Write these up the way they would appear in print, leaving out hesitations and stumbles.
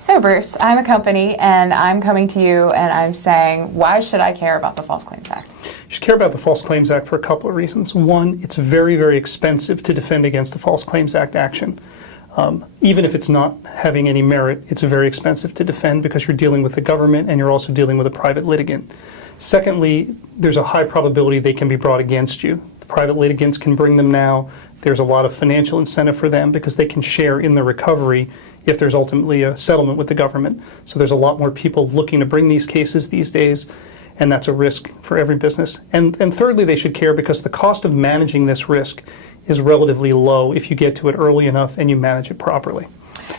So Bruce, I'm a company and I'm coming to you and I'm saying, why should I care about the False Claims Act? You should care about the False Claims Act for a couple of reasons. One, it's very, very expensive to defend against a False Claims Act action. Even if it's not having any merit, it's very expensive to defend because you're dealing with the government and you're also dealing with a private litigant. Secondly, there's a high probability they can be brought against you. The private litigants can bring them now. There's a lot of financial incentive for them because they can share in the recovery if there's ultimately a settlement with the government. So there's a lot more people looking to bring these cases these days, and that's a risk for every business. And thirdly, they should care because the cost of managing this risk is relatively low if you get to it early enough and you manage it properly.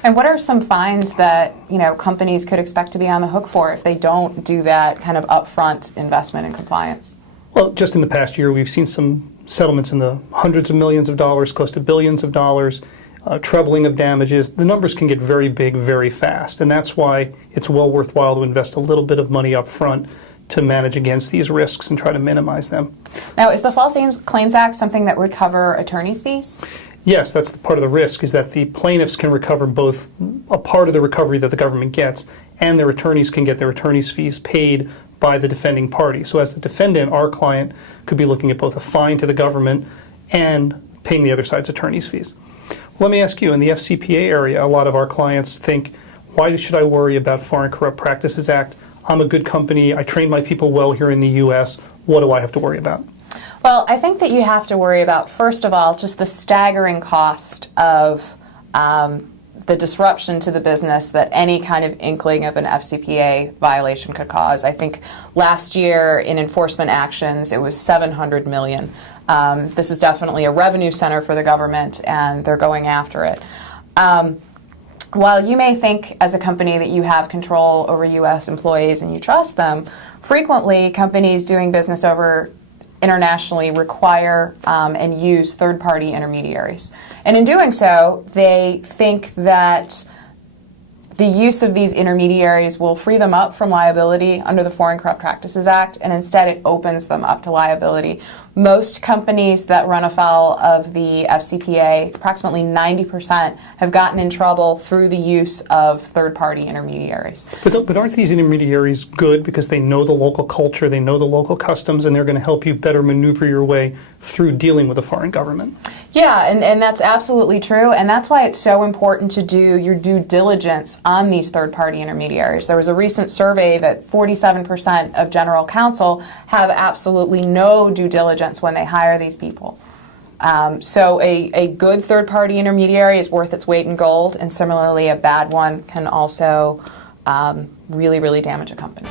And what are some fines that companies could expect to be on the hook for if they don't do that kind of upfront investment in compliance? Well, just in the past year, we've seen some settlements in the hundreds of millions of dollars, close to billions of dollars, trebling of damages. The numbers can get very big very fast, and that's why it's well worthwhile to invest a little bit of money up front to manage against these risks and try to minimize them. Now, is the False Claims Act something that would cover attorney's fees? Yes, that's the part of the risk, is that the plaintiffs can recover both a part of the recovery that the government gets and their attorneys can get their attorney's fees paid by the defending party. So as the defendant, our client could be looking at both a fine to the government and paying the other side's attorney's fees. Let me ask you, in the FCPA area, a lot of our clients think, why should I worry about Foreign Corrupt Practices Act? I'm a good company, I train my people well here in the U.S., what do I have to worry about? Well, I think that you have to worry about, first of all, just the staggering cost of the disruption to the business that any kind of inkling of an FCPA violation could cause. I think last year in enforcement actions, it was $700 million. This is definitely a revenue center for the government, and they're going after it. While you may think as a company that you have control over U.S. employees and you trust them, frequently companies doing business over internationally require and use third-party intermediaries. And in doing so, they think that the use of these intermediaries will free them up from liability under the Foreign Corrupt Practices Act, and instead it opens them up to liability. Most companies that run afoul of the FCPA, approximately 90%, have gotten in trouble through the use of third-party intermediaries. But aren't these intermediaries good because they know the local culture, they know the local customs, and they're going to help you better maneuver your way through dealing with a foreign government? Yeah, and that's absolutely true, and that's why it's so important to do your due diligence on these third-party intermediaries. There was a recent survey that 47% of general counsel have absolutely no due diligence when they hire these people. So a good third-party intermediary is worth its weight in gold, and similarly a bad one can also really, really damage a company.